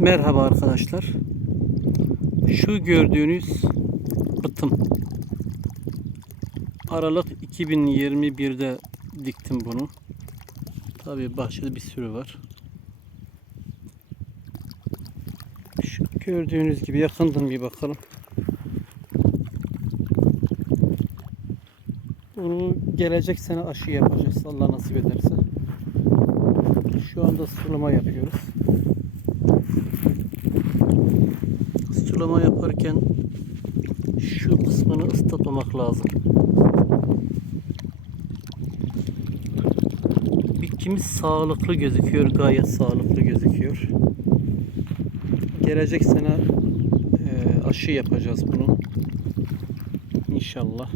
Merhaba arkadaşlar. Şu gördüğünüz bıtım. Aralık 2021'de diktim bunu. Tabii bahçede bir sürü var. Şu gördüğünüz gibi yakından bir bakalım. Bunu gelecek sene aşı yapacağız Allah nasip ederse. Şu anda sulama yapıyoruz. Sulama yaparken şu kısmını ıslatmamak lazım. Bitkimiz sağlıklı gözüküyor, gayet sağlıklı gözüküyor. Gelecek sene e, aşı yapacağız bunu. İnşallah.